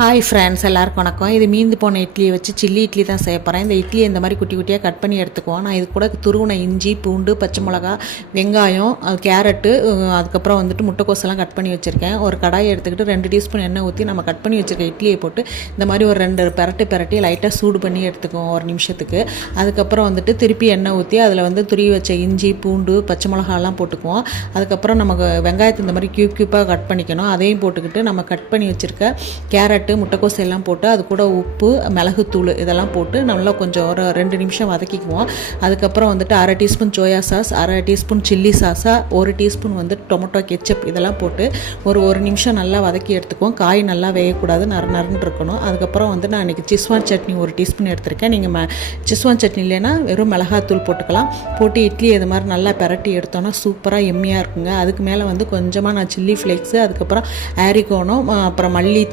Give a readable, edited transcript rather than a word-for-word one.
Hi friends, எல்லாருக்கும் வணக்கம். இது மீந்து போன இட்லியை வச்சு சில்லி இட்லி தான் செய்ய போகிறேன். இந்த இட்லியை இந்த மாதிரி குட்டி குட்டியாக கட் பண்ணி எடுத்துக்குவோம். நான் இது கூட துருவின இஞ்சி, பூண்டு, பச்சை மிளகா, வெங்காயம், கேரட்டு, அதுக்கப்புறம் வந்துட்டு முட்டைக்கோசெல்லாம் கட் பண்ணி வச்சுருக்கேன். ஒரு கடாயை எடுத்துக்கிட்டு 2 டீஸ்பூன் எண்ணெய் ஊற்றி நம்ம கட் பண்ணி வச்சுருக்க இட்லியை போட்டு இந்த மாதிரி ஒரு 2 பிரட்டி லைட்டாக சூடு பண்ணி எடுத்துக்குவோம் ஒரு நிமிஷத்துக்கு. அதுக்கப்புறம் வந்துட்டு திருப்பி எண்ணெய் ஊற்றி அதில் வந்து துருவி வச்ச இஞ்சி, பூண்டு, பச்சை மிளகாலாம் போட்டுக்குவோம். அதுக்கப்புறம் நமக்கு வெங்காயத்தை இந்த மாதிரி க்யூப்பாக கட் பண்ணிக்கணும். அதையும் போட்டுக்கிட்டு நம்ம கட் பண்ணி வச்சுருக்க கேரட்டு, முட்டைக்கோஸ் எல்லாம் போட்டு அது கூட உப்பு, மிளகுத்தூள் இதெல்லாம் போட்டு நல்லா கொஞ்சம் ஒரு 2 நிமிஷம் வதக்கிக்குவோம். அதுக்கப்புறம் வந்துட்டு 1/2 teaspoon soya sauce, 1/2 teaspoon chilli சாஸா, 1 டீஸ்பூன் வந்து டொமேட்டோ கெச்சப் இதெல்லாம் போட்டு ஒரு நிமிஷம் நல்லா வதக்கி எடுத்துக்குவோம். காய் நல்லா வேகக்கூடாது, நறுன்னு இருக்கணும். அதுக்கப்புறம் வந்து நான் இன்றைக்கி சிஸ்வான் சட்னி 1 டீஸ்பூன் எடுத்திருக்கேன். நீங்கள் சிஸ்வான் சட்னி இல்லைன்னா வெறும் மிளகாத்தூள் போட்டுக்கலாம். போட்டு இட்லி இது மாதிரி நல்லா பிரட்டி எடுத்தோன்னா சூப்பராக எம்மியாக இருக்குங்க. அதுக்கு மேலே வந்து கொஞ்சமாக நான் சில்லி ஃப்ளேக்ஸு, அதுக்கப்புறம் ஆரிகோனோ, அப்புறம் மல்லி